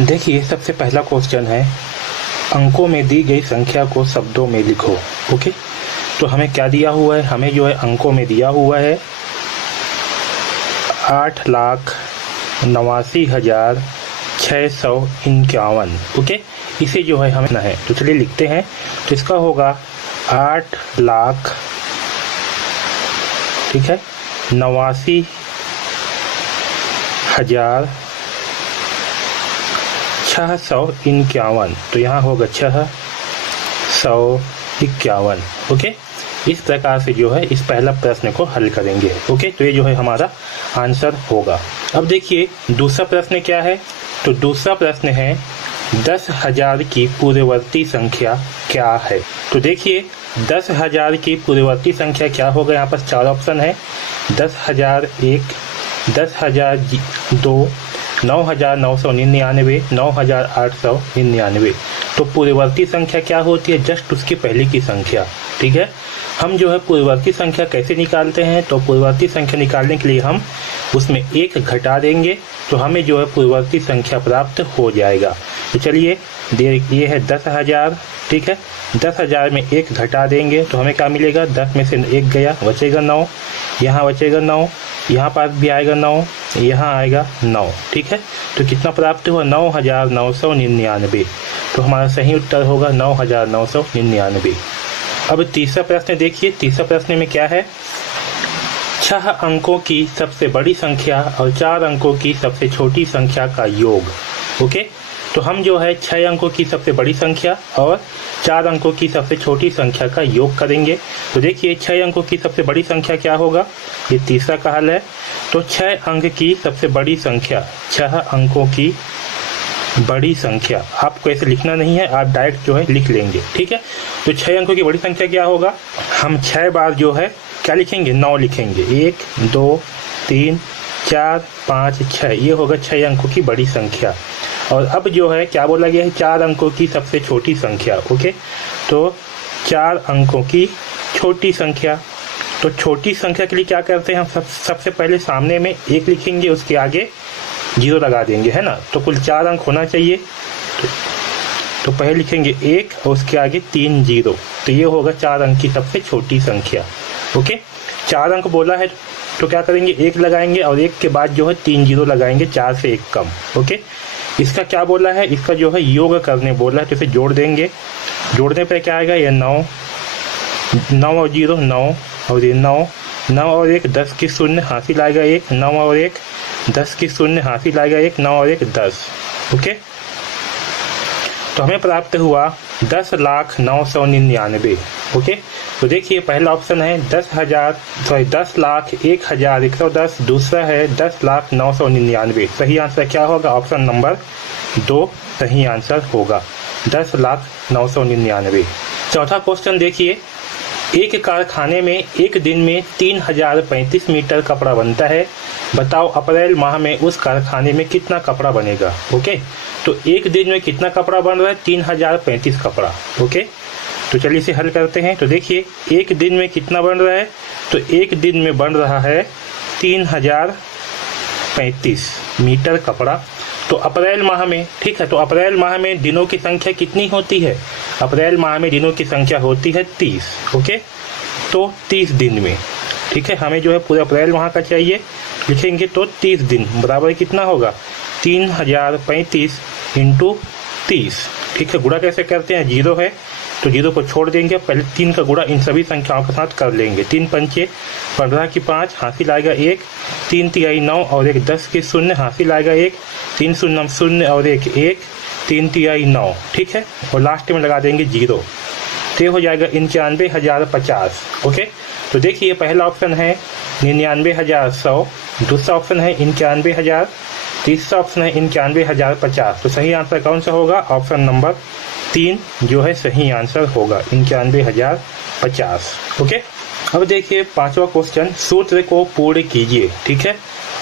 देखिए, सबसे पहला क्वेश्चन है, अंकों में दी गई संख्या को शब्दों में लिखो। ओके, तो हमें क्या दिया हुआ है? हमें जो है अंकों में दिया हुआ है 8,89,651। ओके, इसे जो है हमें ना है, तो चलिए लिखते हैं। तो इसका होगा 8 लाख, ठीक है, 89,651। तो यहाँ होगा 651। ओके, इस प्रकार से जो है इस पहला प्रश्न को हल करेंगे। ओके, तो ये जो है हमारा आंसर होगा। अब देखिए दूसरा प्रश्न क्या है। तो दूसरा प्रश्न है 10,000 की पूर्ववर्ती संख्या क्या है। तो देखिए 10,000 की पूर्ववर्ती संख्या क्या होगा। यहाँ पर 4 ऑप्शन है, 10,001, 10,002, 9,999, 9,899। तो पूर्ववर्ती संख्या क्या होती है? जस्ट उसकी पहले की संख्या। ठीक है, हम जो है पूर्ववर्ती संख्या कैसे निकालते हैं? तो पूर्ववर्ती संख्या निकालने के लिए हम उसमें 1 घटा देंगे, तो हमें जो है पूर्ववर्ती संख्या प्राप्त हो जाएगा। तो चलिए, ये है 10,000, ठीक है, 10,000 में 1 घटा देंगे तो हमें क्या मिलेगा? 10 में से 1 गया, बचेगा 9, यहाँ बचेगा 9, यहाँ पर भी आएगा 9, यहाँ आएगा 9। ठीक है, तो कितना प्राप्त हुआ? 9,999। तो हमारा सही उत्तर होगा 9,999। अब तीसरा प्रश्न देखिए, तीसरा प्रश्न में क्या है? 6 अंकों की सबसे बड़ी संख्या और 4 अंकों की सबसे छोटी संख्या का योग। ओके, तो हम जो है 6 अंकों की सबसे बड़ी संख्या और 4 अंकों की सबसे छोटी संख्या का योग करेंगे। तो देखिए 6 अंकों की सबसे बड़ी संख्या क्या होगा? ये तीसरा का हल है। तो 6 अंक की सबसे बड़ी संख्या, 6 अंकों की बड़ी संख्या, आपको ऐसे लिखना नहीं है, आप डायरेक्ट जो है लिख लेंगे। ठीक है, तो 6 अंकों की बड़ी संख्या क्या होगा? हम 6 बार जो है क्या लिखेंगे? 9 लिखेंगे। 1, 2, 3, 4, 5, 6, ये होगा 6 अंकों की बड़ी संख्या। और अब जो है क्या बोला गया है? 4 अंकों की सबसे छोटी संख्या। ओके, तो 4 अंकों की छोटी संख्या। तो छोटी संख्या के लिए क्या करते हैं? हम सबसे पहले सामने में 1 लिखेंगे, उसके आगे 0 लगा देंगे, है ना। तो कुल 4 अंक होना चाहिए। तो पहले लिखेंगे 1 और उसके आगे 3 0। तो ये होगा 4 अंक की सबसे छोटी संख्या। ओके, 4 अंक बोला है तो क्या करेंगे? 1 लगाएंगे और 1 के बाद जो है 3 0 लगाएंगे, 4 से 1 कम। ओके, इसका क्या बोला है? इसका जो है योग करने बोला है, तो इसे जोड़ देंगे। जोड़ने पे क्या आएगा? ये 9, 9 और 0 9, और ये 9, 9 और 1 10 की शून्य, हासिल आएगा 1, 9 और 1 10 की शून्य, हासिल आएगा 1, 9 और 1 10। ओके, तो हमें प्राप्त हुआ 10,09,99। ओके, तो देखिए पहला ऑप्शन है 10,01,110, दूसरा है 10,09,99। सही आंसर क्या होगा? ऑप्शन नंबर 2 सही आंसर होगा, 10,09,99। चौथा क्वेश्चन देखिए, एक कारखाने में एक दिन में 3,035 मीटर कपड़ा बनता है। बताओ अप्रैल माह में उस कारखाने में कितना कपड़ा बनेगा। ओके, तो एक दिन में कितना कपड़ा बन रहा है? 3,035 कपड़ा। ओके, तो चलिए इसे हल करते हैं। तो देखिए एक दिन में कितना बन रहा है? तो एक दिन में बन रहा है 3,035 मीटर कपड़ा। तो अप्रैल माह में, ठीक है, तो अप्रैल माह में दिनों की संख्या कितनी होती है? अप्रैल माह में दिनों की संख्या होती है 30। ओके, तो 30 दिन में, ठीक है, हमें जो है पूरे अप्रैल माह का चाहिए, लिखेंगे तो 30 दिन बराबर कितना होगा? 3,035 इंटू 30। ठीक है, गुणा कैसे करते हैं? 0 है तो 0 को छोड़ देंगे, पहले 3 का गुणा इन सभी संख्याओं के साथ कर लेंगे। 3 पंचे 15 की 5, हासिल आएगा 1, 3 तिहाई 9 और 1 10 की शून्य, हासिल आएगा 1, 3 शून्य 0 और 1 1, 3 तिहाई 9। ठीक है, और लास्ट में लगा देंगे 0, तो हो जाएगा 99,050। ओके, तो देखिए पहला ऑप्शन है 99,100, दूसरा ऑप्शन है 91,000, तीसरा ऑप्शन है 91,050। तो सही आंसर कौन सा होगा? ऑप्शन नंबर 3 जो है सही आंसर होगा, 91,050। ओके, अब देखिए पांचवा क्वेश्चन, सूत्र को पूर्ण कीजिए। ठीक है,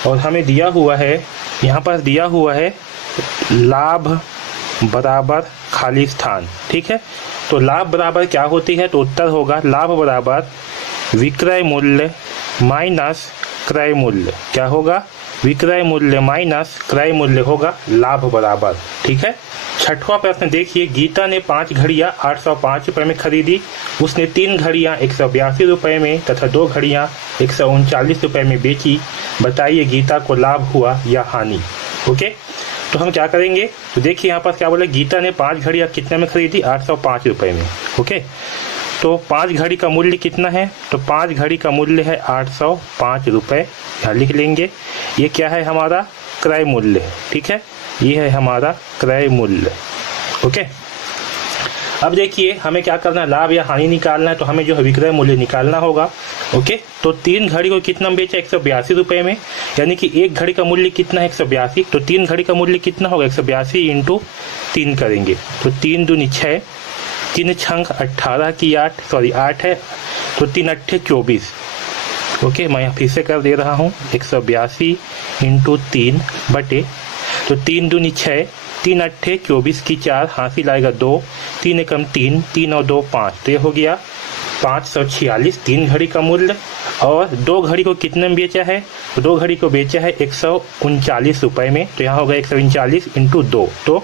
और हमें दिया हुआ है, यहाँ पर दिया हुआ है लाभ बराबर खाली स्थान। ठीक है, तो लाभ बराबर क्या होती है? तो उत्तर होगा लाभ बराबर विक्रय मूल्य माइनस क्रय मूल्य। क्या होगा? विक्रय मूल्य माइनस क्रय मूल्य होगा लाभ बराबर। ठीक है। छठवां प्रश्न देखिए, गीता ने 5 घड़ियां 805 रुपए में खरीदी। उसने 3 घड़ियां 182 रुपए में तथा 2 घड़ियां 139 रुपए में बेची। बताइए गीता को लाभ हुआ या हानि। ओके, तो हम क्या करेंगे, तो देखिए यहाँ पर क्या बोला, गीता ने 5 घड़ियां कितने में खरीदी, 805 रुपए में। ओके, तो 5 घड़ी का मूल्य कितना है, तो 5 घड़ी का मूल्य है 805 रुपए। यहाँ लिख लेंगे, ये क्या है हमारा क्रय मूल्य है। ठीक है, ये है हमारा क्रय मूल्य। ओके, अब देखिए हमें क्या करना है, लाभ या हानि निकालना है, तो हमें जो है विक्रय मूल्य निकालना होगा। ओके, तो 3 घड़ी को कितना बेचा, 182 रुपए में, यानी कि 1 घड़ी का मूल्य कितना है 182, तो 3 घड़ी का मूल्य कितना होगा 182 इंटू 3 करेंगे, तो 3 दूनी 6, 3 छंग 18 की 8 है, तो 3 अट्ठे 24। ओके, मैं यहाँ फिर से कर दे रहा हूँ, 182 इंटू 3 बटे, तो 3 दूनी 6, 3 अट्ठे 24 की 4, हासिल आएगा 2, 3 एकम 3, 3 और 2 5, तो ये हो गया 546 3 घड़ी का मूल्य। और 2 घड़ी को कितने में बेचा है, तो 2 घड़ी को बेचा है 139 रुपए में, तो यहाँ होगा 139 इंटू 2, तो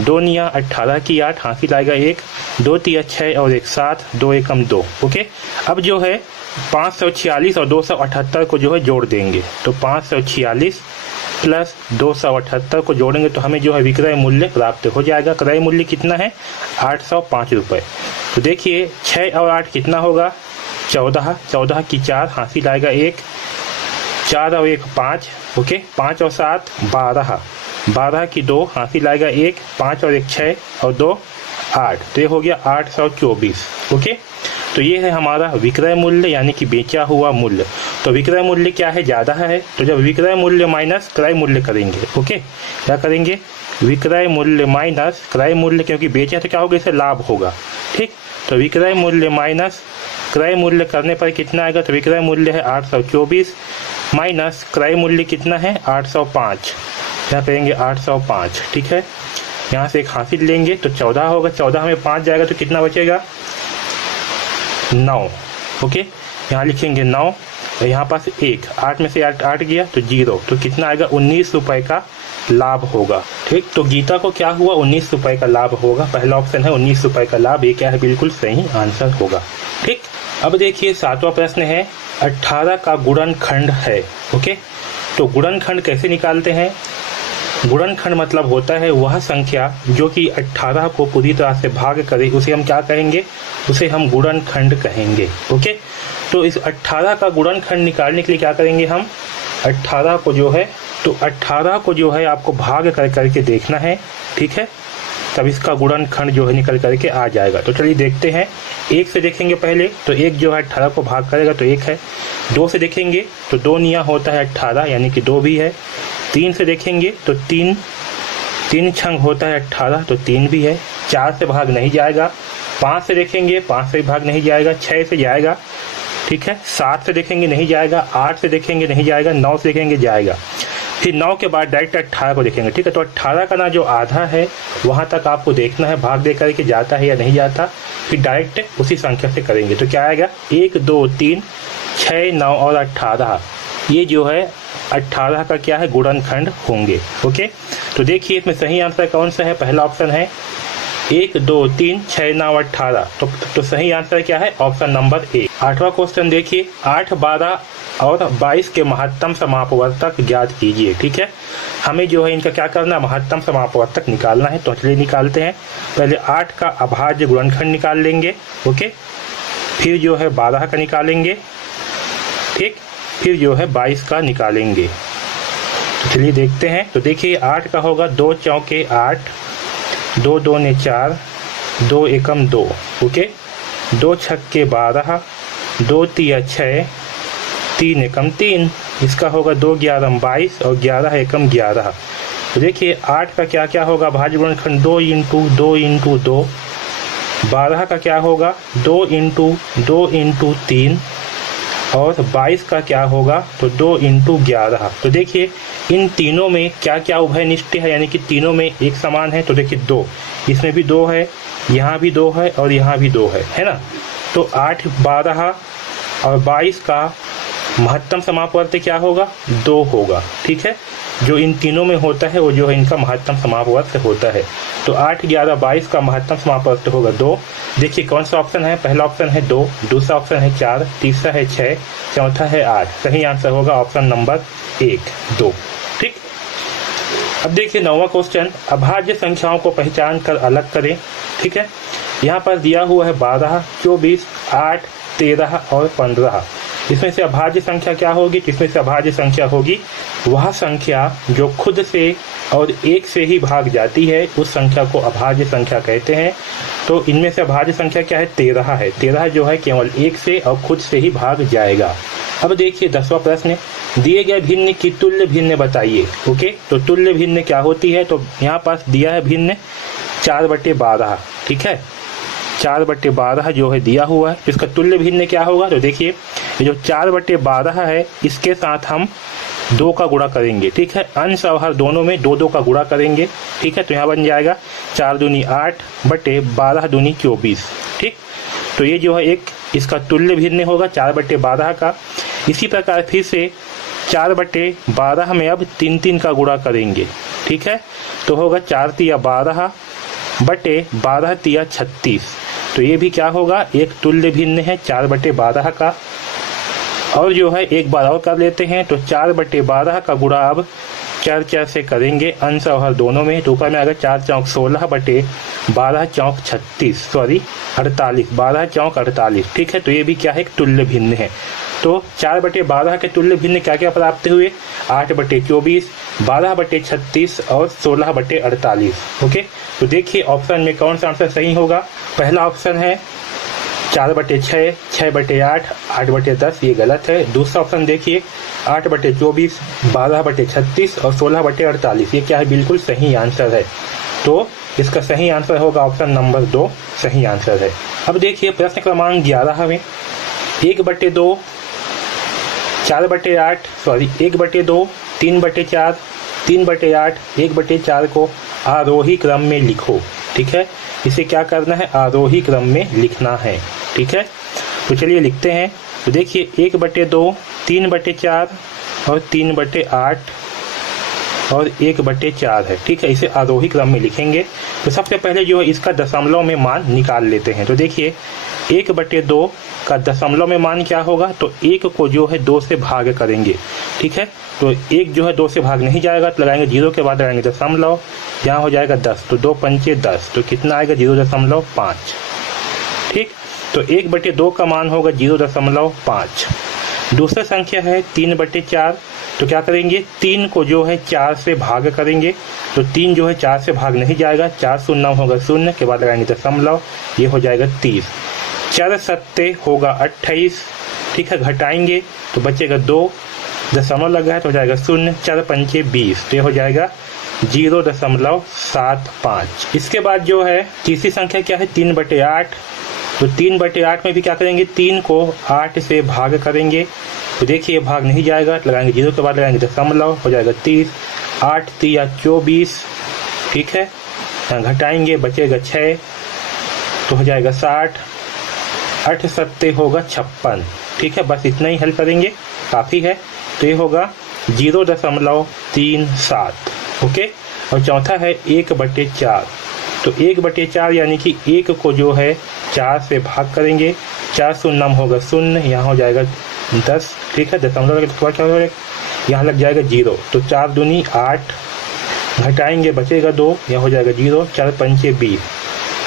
2 निया 18 की 8, हासिल आएगा 1, 2 तिया 6 और 1 7, 2 एकम 2। ओके, अब जो है 546 और 278 को जो है जोड़ देंगे, तो 546 प्लस 278 को जोड़ेंगे तो हमें जो है विक्रय मूल्य प्राप्त हो जाएगा। क्रय मूल्य कितना है 805 रुपये। तो देखिए 6 और 8 कितना होगा 14, 14 की 4, हासिल आएगा 1, 4 और 1 5, ओके, 5 और 7 12, 12 की 2, हासिल आएगा 1, 5 और 1 6 और 2 8, तो ये हो गया 824। ओके, तो ये है हमारा विक्रय मूल्य यानी कि बेचा हुआ मूल्य। तो विक्रय मूल्य क्या है, ज़्यादा है, तो जब विक्रय मूल्य माइनस क्रय मूल्य करेंगे, ओके, क्या करेंगे, विक्रय मूल्य माइनस क्रय मूल्य, क्योंकि बेचा तो क्या होगा, इससे लाभ होगा। ठीक, तो विक्रय मूल्य माइनस क्रय मूल्य करने पर कितना आएगा, तो विक्रय मूल्य है 824 माइनस क्रय मूल्य कितना है 805, क्या करेंगे 805। ठीक है, यहाँ से एक हासिल लेंगे तो 14 होगा, 14 में 5 जाएगा तो कितना बचेगा 9। ओके, यहाँ लिखेंगे 9 और यहाँ पास 1, 8 में से 8 गया तो 0, तो कितना आएगा 19 रुपए का लाभ होगा। ठीक, तो गीता को क्या हुआ 19 रुपए का लाभ होगा। पहला ऑप्शन है 19 रुपए का लाभ, ये क्या है बिल्कुल सही आंसर होगा। ठीक, अब देखिए 7वां प्रश्न है 18 का गुणनखंड है। ओके, तो गुणनखंड कैसे निकालते हैं, गुणनखंड मतलब होता है वह संख्या जो कि 18 को पूरी तरह से भाग करे, उसे हम क्या कहेंगे, उसे हम गुणनखंड कहेंगे। ओके, तो इस 18 का गुणनखंड निकालने के लिए क्या करेंगे हम, 18 को जो है, तो 18 को जो है आपको भाग कर करके देखना है। ठीक है, तब इसका गुणनखंड जो है निकल करके आ जाएगा। तो चलिए देखते हैं, 1 से देखेंगे पहले, तो 1 जो है 18 को भाग करेगा तो 1 है। 2 से देखेंगे तो 2 निया होता है 18 यानी कि 2 भी है। 3 से देखेंगे तो 3 छंग होता है 18 तो 3 भी है। 4 से भाग नहीं जाएगा। 5 से देखेंगे 5 से भाग नहीं जाएगा, 6 से जाएगा। ठीक है, 7 से देखेंगे नहीं जाएगा, 8 से देखेंगे नहीं जाएगा, 9 से देखेंगे जाएगा। फिर 9 के बाद डायरेक्ट 18 को देखेंगे। ठीक है, तो 18 का ना जो आधा है वहाँ तक आपको देखना है भाग दे करके जाता है या नहीं जाता, फिर डायरेक्ट उसी संख्या से करेंगे। तो क्या आएगा 1 2 3 6 9 और 18, ये जो है 18 का क्या है गुणनखंड होंगे। ओके, तो देखिए इसमें सही आंसर कौन सा है, पहला ऑप्शन है 1 2 3 6 9 18, तो सही आंसर क्या है ऑप्शन नंबर ए। 8वां क्वेश्चन देखिए 8 12 और 22 के महत्तम समापवर्तक ज्ञात कीजिए। ठीक है, हमें जो है इनका क्या करना है, महत्तम समापवर्तक निकालना है। तो चलिए निकालते हैं। पहले 8 का अभाज्य गुणनखंड निकाल लेंगे। ओके, फिर जो है 12 का निकालेंगे। ठीक, फिर जो है 22 का निकालेंगे। तो चलिए देखते हैं। तो देखिए 8 का होगा 2 चौके 8, 2 दूने 4, 2 एकम 2, ओके, 2 छक्के 12, 2 तिया 6, 3 एकम 3, इसका होगा 2 11 22 और 11 एकम 11। तो देखिए 8 का क्या क्या होगा भाज्य गुणनखंड 2 इंटू 2 इंटू 2। 12 का क्या होगा 2 इंटू 2 इंटू 3 और 22 का क्या होगा तो 2 इंटू 11। तो देखिए इन तीनों में क्या क्या उभयनिष्ठ है, यानी कि तीनों में एक समान है। तो देखिए 2, इसमें भी 2 है, यहाँ भी 2 है और यहाँ भी 2 है ना। तो 8 12 और 22 का महत्तम समापवर्त क्या होगा, 2 होगा। ठीक है, जो इन तीनों में होता है वो जो है इनका महत्तम समापवर्त होता है। तो 8, 11, 22 का महत्तम समापवर्त होगा 2। देखिए कौन सा ऑप्शन है, पहला ऑप्शन है 2, दूसरा ऑप्शन है 4, तीसरा है 6, चौथा है 8। सही आंसर होगा ऑप्शन नंबर 1, 2। ठीक, अब देखिए 9वां क्वेश्चन, अभाज्य संख्याओं को पहचान कर अलग करें। ठीक है, यहाँ पर दिया हुआ है 12, 24, 8, 13 और 15। इसमें से अभाज्य संख्या क्या होगी, जिसमें से अभाज्य संख्या होगी वह संख्या जो खुद से और 1 से ही भाग जाती है, उस संख्या को अभाज्य संख्या कहते हैं। तो इनमें से अभाज्य संख्या क्या है, 13 है। 13 जो है केवल 1 से और खुद से ही भाग जाएगा। अब देखिए 10वां प्रश्न, दिए गए भिन्न की तुल्य भिन्न बताइए। ओके, तो तुल्य भिन्न क्या होती है, तो यहाँ पास दिया है भिन्न 4/12। ठीक है, 4/12 जो है दिया हुआ है, इसका तुल्य भिन्न क्या होगा। तो देखिए ये जो 4/12 है इसके साथ हम 2 का गुणा करेंगे। ठीक है, अंश और हर दोनों में 2 का गुणा करेंगे। ठीक है, तो यहाँ बन जाएगा 4 दूनी 8 बटे 12 दूनी 24। ठीक, तो ये जो है एक इसका तुल्य भिन्न होगा 4/12 का। इसी प्रकार फिर से 4/12 में अब 3 का गुणा करेंगे। ठीक है, तो होगा 4 तिया 12 बटे 12 तिया 36। तो ये भी क्या होगा, एक तुल्य भिन्न है 4/12 का। और जो है एक बार और कर लेते हैं, तो 4/12 का गुणा अब 4 से करेंगे, अंश और हर दोनों में। तो ऊपर में आएगा 4 चौक 16 बटे 12 चौक 36, सॉरी 48, 12 चौक 48। ठीक है, तो ये भी क्या है, एक तुल्य भिन्न है। तो 4/12 के तुल्य भिन्न क्या क्या प्राप्त हुए, 8/24, 12/36 और 16/48। ओके, तो देखिए ऑप्शन में कौन सा आंसर सही होगा। पहला ऑप्शन है 4/6, 6/8, 8/10, ये गलत है। दूसरा ऑप्शन देखिए 8/24, 12/36 और 16/48, ये क्या है, बिल्कुल सही आंसर है। तो इसका सही आंसर होगा ऑप्शन नंबर 2, सही आंसर है। अब देखिए प्रश्न क्रमांक 11 में 1/2, 4/8, सॉरी 1/2, 3/4, 3/8, 1/4 को आरोही क्रम में लिखो। ठीक है, इसे क्या करना है, आरोही क्रम में लिखना है। ठीक है, तो चलिए लिखते हैं। तो देखिए 1/2, 3/4 और 3/8 और 1/4 है। ठीक है, इसे आरोही क्रम में लिखेंगे। तो सबसे पहले जो है इसका दशमलव में मान निकाल लेते हैं। तो देखिए 1/2 का दशमलव में मान क्या होगा, तो 1 को जो है 2 से भाग करेंगे। ठीक है, तो 1 जो है 2 से भाग नहीं जाएगा, तो लगाएंगे 0 के बाद लगाएंगे दशमलव, यहाँ हो जाएगा 10, तो 2 पंचे 10, तो कितना आएगा 0.5। ठीक, तो 1/2 का मान होगा 0.5। दूसरा संख्या है 3/4, तो क्या करेंगे, 3 को जो है 4 से भाग करेंगे, तो 3 जो है 4 से भाग नहीं जाएगा, 4 शून्य होगा 0 के बाद लगाएंगे दशमलव, ये हो जाएगा 30। 4 सत्ते होगा 28। ठीक है, घटाएंगे तो बचेगा 2, दशमलव लगा है तो हो जाएगा 0, 4 पंचे 20, तो ये हो जाएगा 0.75। इसके बाद जो है तीसरी संख्या क्या है, 3/8, तो 3/8 में भी क्या करेंगे, 3 को 8 से भाग करेंगे, तो देखिए भाग नहीं जाएगा, लगाएंगे 0 के बाद लगाएंगे दशमलव, हो जाएगा 30, 8 तिया 24। ठीक है, घटाएंगे बचेगा 6, तो हो जाएगा 60, 8 सत्ते होगा 56। ठीक है, बस इतना ही हल करेंगे, काफ़ी है। तो ये होगा 0.37। ओके, और चौथा है 1/4, तो 1/4 यानी कि 1 को जो है 4 से भाग करेंगे, 4 शून्य होगा 0, यहाँ हो जाएगा 10। ठीक है, दशमलव लगे तो क्या होगा, यहाँ लग जाएगा 0, तो 4 दूनी 8, घटाएंगे बचेगा 2, यहाँ हो जाएगा 0, 4 पंचे 20,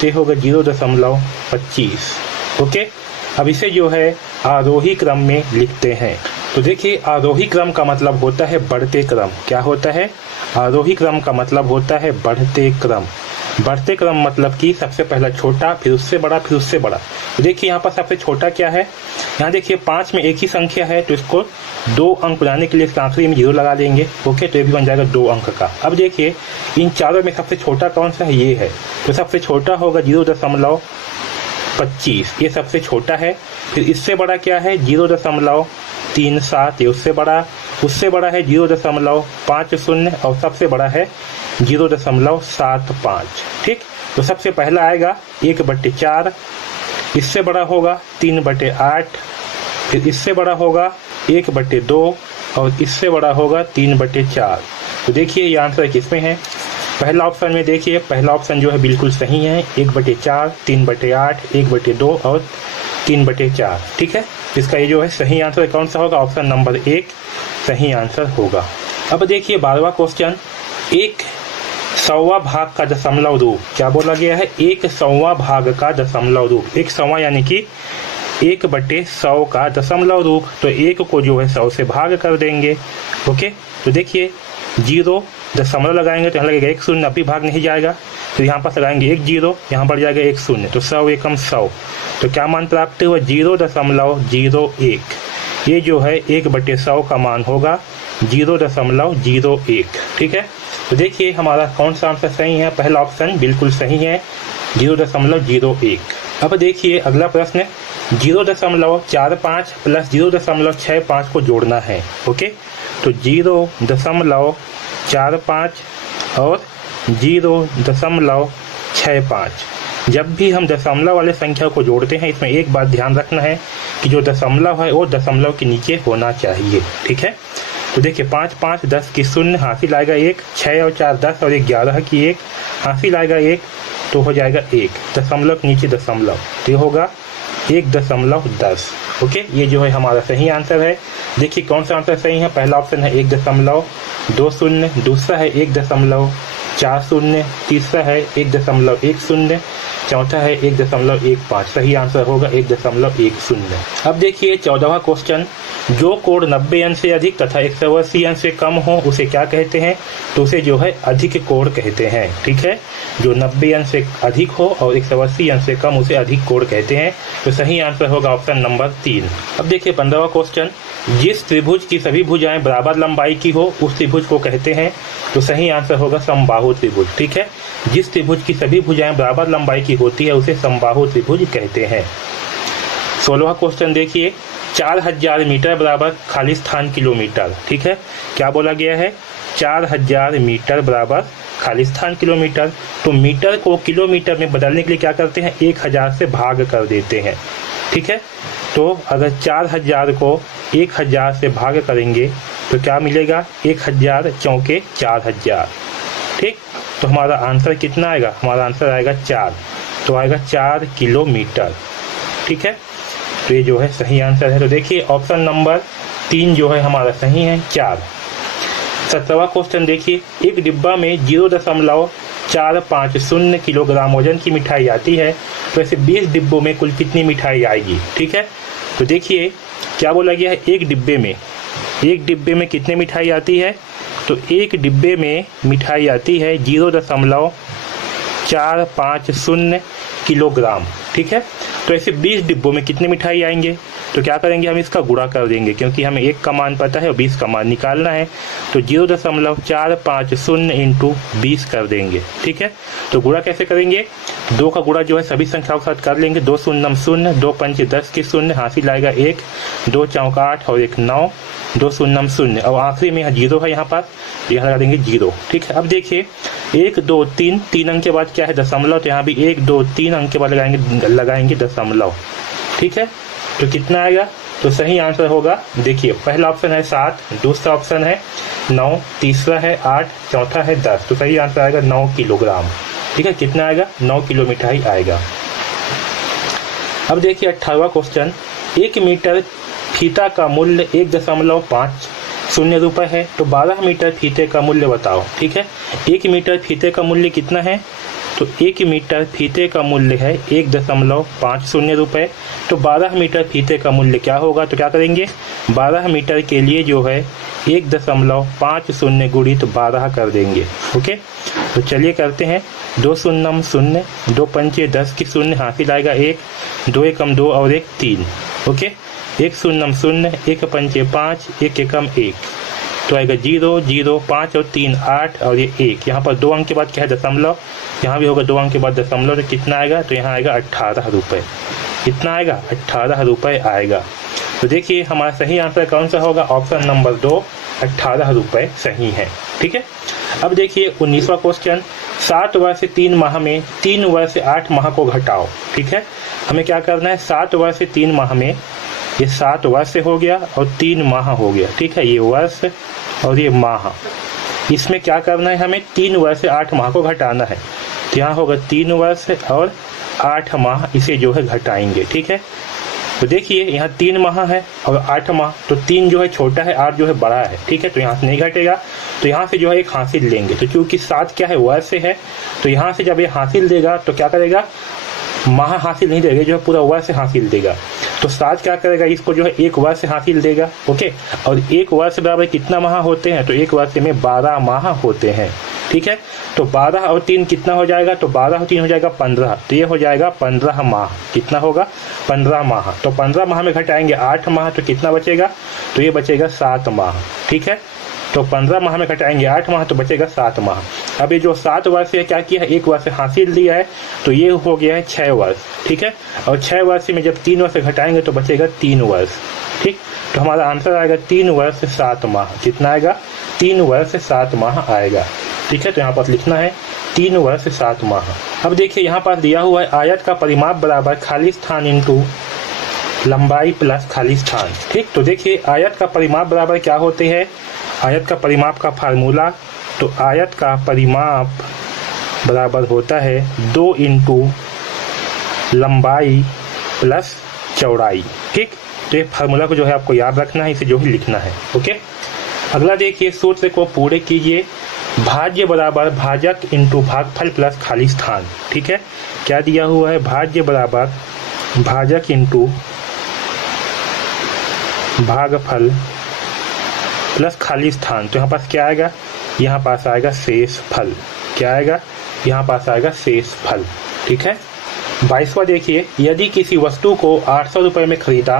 तो होगा 0.25। ओके, अब इसे जो है आरोही क्रम में लिखते हैं। तो देखिए आरोही क्रम का मतलब होता है बढ़ते क्रम। क्या होता है, आरोही क्रम का मतलब होता है बढ़ते क्रम। बढ़ते क्रम मतलब कि सबसे पहला छोटा, फिर उससे बड़ा, फिर उससे बड़ा। तो देखिए यहाँ पर सबसे छोटा क्या है, यहाँ देखिए 5 में एक ही संख्या है, तो इसको 2 अंक बनाने के लिए आखिरी में 0 लगा देंगे। ओके, तो ये भी बन जाएगा 2 अंक का। अब देखिए इन चारों में सबसे छोटा कौन सा है, ये है, तो सबसे छोटा होगा 0.25, ये सबसे छोटा है। फिर इससे बड़ा क्या है, 0.37, ये उससे बड़ा है 0.50 और सबसे बड़ा है 0.75। ठीक, तो सबसे पहला आएगा 1/4, इससे बड़ा होगा 3/8, फिर इससे बड़ा होगा 1/2 और इससे बड़ा होगा 3/4। तो देखिए ये आंसर किसमें है, पहला ऑप्शन में। देखिए पहला ऑप्शन जो है बिल्कुल सही है, 1/4, 3/8, 1/2 और 3/4। ठीक है, इसका ये जो है सही आंसर कौन सा होगा, ऑप्शन नंबर 1 सही आंसर होगा। अब देखिए 12वां क्वेश्चन, 1/100 भाग का दशमलव रूप। क्या बोला गया है, 1/100 भाग का दशमलव रूप। 1/100 यानी कि 1/100 का दशमलव रूप। तो 1 को जो है 100 से भाग कर देंगे। ओके, तो देखिए 0 दशमलव लगाएंगे तो यहाँ लगेगा 1 0, अभी भाग नहीं जाएगा, तो यहाँ पर लगाएंगे 1 0, यहाँ पर जाएगा 1 0, तो 100 एकम 100। तो क्या मान प्राप्त हुआ, 0.01। ये जो है 1/100 का मान होगा 0.01। ठीक है, तो देखिए हमारा कौन सा आंसर सही है, पहला ऑप्शन बिल्कुल सही है, 0.01। अब देखिए अगला प्रश्न, 0.45 प्लस 0.65 को जोड़ना है। ओके, तो 0.45 और 0.65। जब भी हम दशमलव वाले संख्या को जोड़ते हैं, इसमें एक बात ध्यान रखना है कि जो दशमलव है वो दशमलव के नीचे होना चाहिए। ठीक है, तो देखिए 5 5 10 की 0, हासिल आएगा 1, 6 और 4 10 और 11 की 1, हासिल आएगा 1, तो हो जाएगा 1, दशमलव के नीचे दशमलव, तो ये होगा 1.10। ओके, ये जो है हमारा सही आंसर है। देखिए कौन सा आंसर सही है, पहला ऑप्शन है 1.20, दूसरा है 1.40, तीसरा है 1.10, चौथा है 1.15। सही आंसर होगा 1.10। अब देखिए 14वां क्वेश्चन, जो कोण 90 अंश से अधिक तथा 180 अंश से कम हो उसे क्या कहते हैं, तो उसे जो है अधिक कोण कहते हैं। ठीक है, जो 90 अंश से अधिक हो और 180 अंश से कम उसे अधिक कोण कहते हैं। तो सही आंसर होगा ऑप्शन नंबर 3। अब देखिए 15वां क्वेश्चन, जिस त्रिभुज की सभी भुजाएं बराबर लंबाई की हो उस त्रिभुज को कहते हैं। तो सही आंसर होगा समबाहु त्रिभुज। ठीक है, जिस त्रिभुज की सभी भुजाएं बराबर लंबाई की होती है उसे समबाहु त्रिभुज कहते हैं। 16वां क्वेश्चन देखिए, 4000 मीटर बराबर खाली स्थान किलोमीटर। ठीक है, क्या बोला गया है, 4000 मीटर बराबर खाली स्थान किलोमीटर। तो मीटर को किलोमीटर में बदलने के लिए क्या करते हैं, 1000 से भाग कर देते हैं। ठीक है, तो अगर 4000 को 1000 से भाग करेंगे तो क्या मिलेगा, 1000 चौके 4000। ठीक, तो हमारा आंसर कितना आएगा, हमारा आंसर आएगा 4, तो आएगा 4 किलोमीटर। ठीक है, तो ये जो है सही आंसर है। तो देखिए ऑप्शन नंबर 3 जो है हमारा सही है, 4। 17वां क्वेश्चन देखिए, एक डिब्बा में 0.450 किलोग्राम वजन की मिठाई आती है, तो ऐसे 20 डिब्बों में कुल कितनी मिठाई आएगी। ठीक है, तो देखिए क्या बोला गया है, एक डिब्बे में कितने मिठाई आती है, तो एक डिब्बे में मिठाई आती है 0.450 किलोग्राम। ठीक है, तो ऐसे 20 डिब्बों में कितने मिठाई आएंगे, तो क्या करेंगे, हम इसका गुणा कर देंगे, क्योंकि हमें 1 का मान पता है और 20 का मान निकालना है। तो 0.450 इंटू 20 कर देंगे। ठीक है, तो गुणा कैसे करेंगे, 2 का गुणा जो है सभी संख्याओं के साथ कर लेंगे, 2 शून्यम 0, 2 पंचे 10 की 0, हासिल आएगा 1, 2 चौका 8 और 1 9, 2 शून्यम 0 और आखिरी में 0 है यहाँ पर, यहाँ लगा देंगे 0। ठीक है, अब देखिए 1 2 3, 3 अंक के बाद क्या है, दशमलव, तो यहाँ भी 1 2 3 अंक के बाद लगाएंगे दशमलव। ठीक है, तो कितना आएगा, तो सही आंसर होगा, देखिए पहला ऑप्शन है 7, दूसरा ऑप्शन है 9, तीसरा है 8, चौथा है 10। तो सही आंसर आएगा 9 किलोग्राम। ठीक है, कितना आएगा, 9 किलो मिठाई आएगा। अब देखिए 18वां क्वेश्चन, 1 मीटर फीता का मूल्य 1.50 रुपये है, तो 12 मीटर फीते का मूल्य बताओ। ठीक है, 1 मीटर फीते का मूल्य कितना है, तो 1 मीटर फीते का मूल्य है 1.50 रुपये। तो 12 मीटर फीते का मूल्य क्या होगा, तो क्या करेंगे, 12 मीटर के लिए जो है 1.50 गुणित 12 कर देंगे। ओके, तो चलिए करते हैं, 2 शून्यम 0, 2 पंचे 10 की 0, हासिल आएगा 1, 2 एकम 2 और 1 3। ओके, 1 शून्यम 0, 1 पंचे 5, 1 एकम 1, तो आएगा 0 0 5 और 3 8 और ये 1। यहाँ पर 2 अंक के बाद क्या है, दशमलव, यहाँ भी होगा 2 अंक के बाद दशमलव, तो कितना आएगा, तो यहाँ आएगा 18 रुपये। कितना आएगा, 18 रुपये आएगा। तो देखिए हमारा सही आंसर कौन सा होगा, ऑप्शन नंबर 2, 18 रुपये सही है। ठीक है, अब देखिए 19वां क्वेश्चन, 7 वर्ष से 3 माह में 3 वर्ष से 8 माह को घटाओ। ठीक है, हमें क्या करना है, 7 वर्ष से 3 माह में ये 7 वर्ष हो गया और 3 माह हो गया, ठीक है। ये वर्ष और ये माह, इसमें क्या करना है, हमें 3 वर्ष से 8 माह को घटाना है। तो यहाँ होगा 3 वर्ष और 8 माह, इसे जो है घटाएंगे, ठीक है। तो देखिए यहाँ 3 माह है और 8 माह, तो 3 जो है छोटा है, 8 जो है बड़ा है, ठीक है। तो यहाँ से नहीं घटेगा, तो यहाँ से जो है एक हासिल लेंगे। तो क्योंकि 7 क्या है, वर्ष से है, तो यहाँ से जब ये हासिल देगा तो क्या करेगा, माह हासिल नहीं देगा, जो है पूरा वर्ष हासिल देगा। तो 7 क्या करेगा, इसको जो है 1 वर्ष हासिल देगा, ओके। और 1 वर्ष बराबर कितना माह होते हैं, तो 1 वर्ष में 12 माह होते हैं, ठीक है। तो 12 और 3 कितना हो जाएगा, तो 12 और 3 हो जाएगा 15, तो ये हो जाएगा 15 माह। कितना होगा, 15 माह। तो 15 माह में घटाएंगे 8 माह, तो कितना बचेगा, तो ये बचेगा 7 माह, ठीक है। तो 15 माह में घटाएंगे 8 माह, तो बचेगा 7 माह। अब ये जो 7 वर्ष है क्या किया है, 1 वर्ष हासिल दिया है, तो ये हो गया है 6 वर्ष, ठीक है। और 6 वर्ष में जब 3 वर्ष घटाएंगे तो बचेगा 3 वर्ष, ठीक। तो हमारा आंसर आएगा 3 वर्ष से 7 माह। कितना आएगा, 3 वर्ष से 7 माह आएगा, ठीक है। तो यहाँ पर लिखना है 3 वर्ष से 7 माह। अब देखिए यहाँ पर दिया हुआ है आयत का परिमाप बराबर खाली स्थान इंटू लंबाई प्लस खाली स्थान, ठीक। तो देखिए आयत का परिमाप बराबर क्या होते हैं, आयत का परिमाप का फार्मूला, तो आयत का परिमाप बराबर होता है 2 इंटू लंबाई प्लस चौड़ाई, ठीक। तो ये फार्मूला को जो है आपको याद रखना है, इसे जो है लिखना है, ओके। अगला देखिए सूत्र को पूरे कीजिए, भाज्य बराबर भाजक इंटू भागफल प्लस खाली स्थान, ठीक है। क्या दिया हुआ है, भाज्य बराबर भाजक इंटू भागफल प्लस खाली स्थान। तो यहाँ पास क्या आएगा, यहाँ पास आएगा शेष फल। क्या आएगा, यहाँ पास आएगा शेष फल, ठीक है। 22वां देखिए, यदि किसी वस्तु को 800 रुपये में खरीदा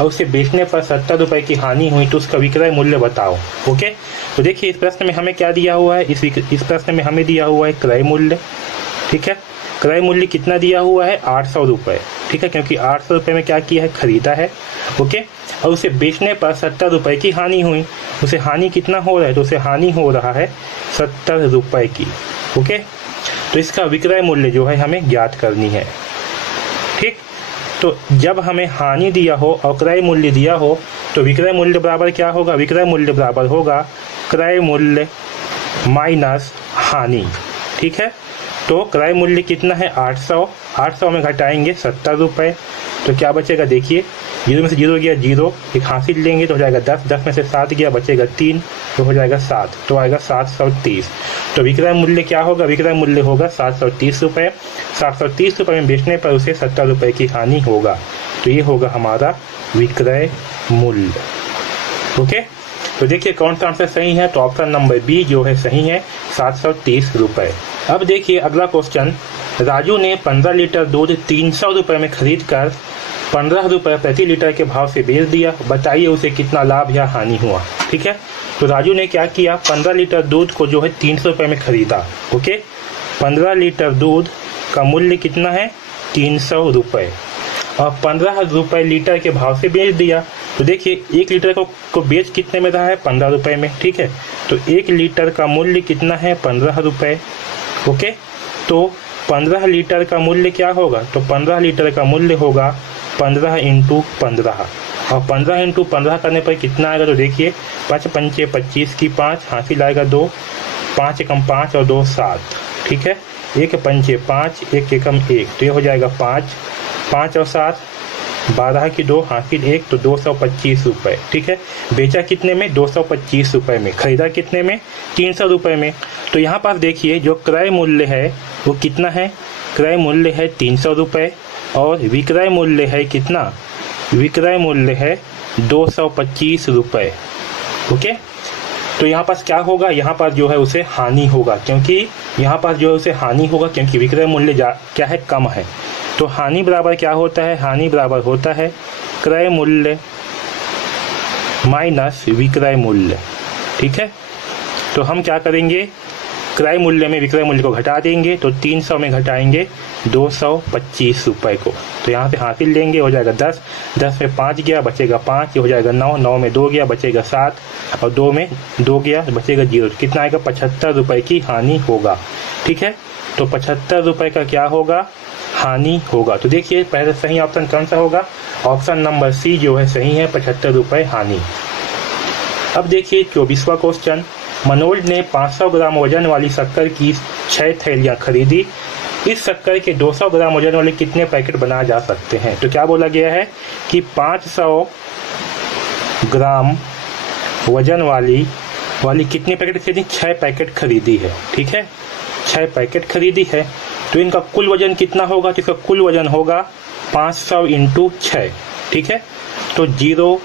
और उसे बेचने पर 70 रुपये की हानि हुई तो उसका विक्रय मूल्य बताओ, ओके। तो देखिए इस प्रश्न में हमें क्या दिया हुआ है, इस प्रश्न में हमें दिया हुआ है क्रय मूल्य, ठीक है। क्रय मूल्य कितना दिया हुआ है, 800 रुपये, ठीक है, क्योंकि 800 रुपये में क्या किया है, खरीदा है, ओके। और उसे बेचने पर 70 रुपये की हानि हुई, उसे हानि कितना हो रहा है, तो उसे हानि हो रहा है 70 रुपये की, ओके। तो इसका विक्रय मूल्य जो है हमें ज्ञात करनी है, ठीक। तो जब हमें हानि दिया हो और क्रय मूल्य दिया हो तो विक्रय मूल्य बराबर क्या होगा, विक्रय मूल्य बराबर होगा क्रय मूल्य माइनस हानि, ठीक है। तो क्रय मूल्य कितना है, 800 में घटाएंगे 70 रुपये, तो क्या बचेगा, देखिए 0 में से 0 गया 0, एक हासिल लेंगे तो हो जाएगा 10 में से 7 गया बचेगा 3, तो हो जाएगा 7, तो आएगा 730। तो विक्रय मूल्य क्या होगा, विक्रय मूल्य होगा 730 रुपये। 730 रुपये में बेचने पर उसे 70 रुपये की हानि होगा, तो ये होगा हमारा विक्रय मूल्य, ओके। तो देखिए कौन सा आंसर सही है, तो ऑप्शन नंबर बी जो है सही है, 730 रुपये। अब देखिए अगला क्वेश्चन, राजू ने 15 लीटर दूध 300 रुपये में खरीद कर 15 रुपये प्रति लीटर के भाव से बेच दिया, बताइए उसे कितना लाभ या हानि हुआ, ठीक है। तो राजू ने क्या किया, 15 लीटर दूध को जो है 300 रुपये में खरीदा, ओके। 15 लीटर दूध का मूल्य कितना है, 300 रुपये, और 15 रुपये लीटर के भाव से बेच दिया। तो देखिए 1 लीटर को बेच कितने में रहा है, 15 रुपये में, ठीक है। तो 1 लीटर का मूल्य कितना है, 15 रुपये, ओके। तो 15 लीटर का मूल्य क्या होगा, तो 15 लीटर का मूल्य होगा 15 × 15, और 15 × 15 करने पर कितना आएगा, तो देखिए 5 पंचे 25 की 5, हासिल आएगा 2, 5 एकम 5 और 2 7, ठीक है। 1 पंचे 5, 1 एकम 1, तो ये हो जाएगा 5, 5 और 7 12 की 2, हासिल 1, तो 225 रुपये, ठीक है। बेचा कितने में, 225 रुपये में, खरीदा कितने में, 300 रुपये में। तो यहाँ पर देखिए जो क्रय मूल्य है वो कितना है, क्रय मूल्य है 300 रुपये, और विक्रय मूल्य है कितना, विक्रय मूल्य है 225 रुपये, ओके। तो यहाँ पर क्या होगा, यहाँ पर जो है उसे हानि होगा, क्योंकि यहाँ पर जो है उसे हानि होगा क्योंकि विक्रय मूल्य क्या है, कम है। तो हानि बराबर क्या होता है, हानि बराबर होता है क्रय मूल्य माइनस विक्रय मूल्य, ठीक है। तो हम क्या करेंगे, क्रय मूल्य में विक्रय मूल्य को घटा देंगे, तो 300 में घटाएंगे 225 रुपये को, तो यहाँ से हासिल लेंगे, हो जाएगा 10, 10 में 5 गया बचेगा 5, ये हो जाएगा 9, 9 में 2 गया बचेगा 7, और 2 में 2 गया बचेगा 0, कितना आएगा, 75 रुपये की हानि होगा, ठीक है। तो 75 रुपये का क्या होगा, हानि होगा। तो देखिए पहले सही ऑप्शन कौन सा होगा, ऑप्शन नंबर सी जो है सही है, 75 रुपए हानि। अब देखिए 24वां क्वेश्चन, मनोज ने 500 ग्राम वजन वाली शक्कर की 6 थैलियां खरीदी। इस शक्कर के 200 ग्राम वजन वाले कितने पैकेट बनाए जा सकते हैं। तो क्या बोला गया है कि 500 ग्राम वजन वाली कितने पैकेट खरीदी, 6 पैकेट खरीदी है। ठीक है, 6 पैकेट खरीदी है, तो इनका कुल वजन कितना होगा, तो इसका कुल वजन होगा 500 इंटू 6। ठीक है, तो 0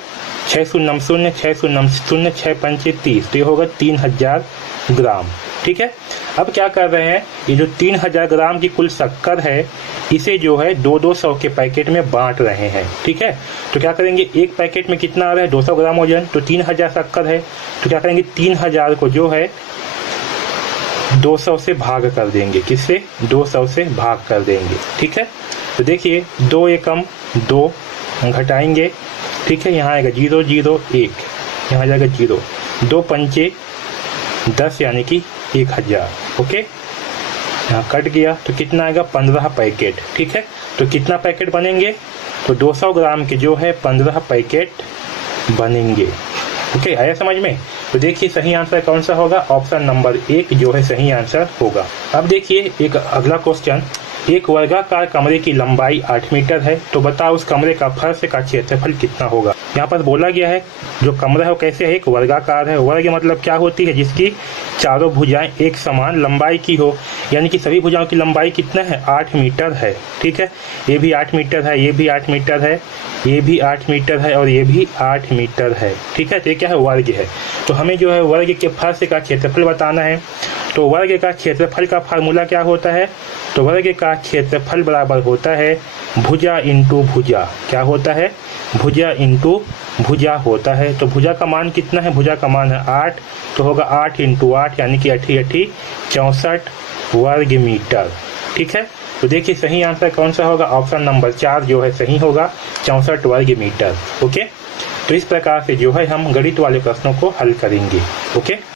6 0 0 6 0 0 6 5 30, तो ये होगा 3000 ग्राम। ठीक है, अब क्या कर रहे हैं, ये जो 3000 ग्राम की कुल शक्कर है इसे जो है 200 के पैकेट में बांट रहे हैं। ठीक है, तो क्या करेंगे, एक पैकेट में कितना आ रहा है 200 ग्राम वजन, तो 3000 शक्कर है, तो क्या करेंगे 3000 को जो है 200 से भाग कर देंगे, किससे, 200 से भाग कर देंगे। ठीक है, तो देखिए 2 एकम 2 घटाएंगे। ठीक है, यहाँ आएगा 0 0 1, यहाँ जाएगा 0, 2 पंचे 10 यानी कि 1000। ओके, यहाँ कट गया तो कितना आएगा 15 पैकेट। ठीक है, तो कितना पैकेट बनेंगे, तो 200 ग्राम के जो है 15 पैकेट बनेंगे। ओके, आया समझ में। तो देखिए सही आंसर कौन सा होगा, ऑप्शन नंबर 1 जो है सही आंसर होगा। अब देखिए एक अगला क्वेश्चन, एक वर्गाकार कमरे की लंबाई 8 मीटर है, तो बताओ उस कमरे का फर्श का क्षेत्रफल कितना होगा। यहाँ पर बोला गया है जो कमरा है वो कैसे है, एक वर्गाकार है। वर्ग मतलब क्या होती है, जिसकी चारों भुजाएं एक समान लंबाई की हो, यानी कि सभी भुजाओं की लंबाई कितना है 8 मीटर है। ठीक है, ये भी 8 मीटर है, ये भी 8 मीटर है, ये भी 8 मीटर है और ये भी 8 मीटर है। ठीक है, तो ये क्या है, वर्ग है। तो हमें जो है वर्ग के फर्श का क्षेत्रफल बताना है। तो वर्ग का क्षेत्रफल का फार्मूला क्या होता है, तो वर्ग का क्षेत्रफल बराबर होता है भुजा इंटू भुजा। क्या होता है, भुजा इंटू भुजा होता है। तो भुजा का मान कितना है, भुजा का मान है 8, तो होगा 8 इंटू 8 यानी कि 8 8 64 वर्ग मीटर। ठीक है, तो देखिए सही आंसर कौन सा होगा, ऑप्शन नंबर 4 जो है सही होगा, 64 वर्ग मीटर। ओके, तो इस प्रकार से जो है हम गणित वाले प्रश्नों को हल करेंगे। ओके।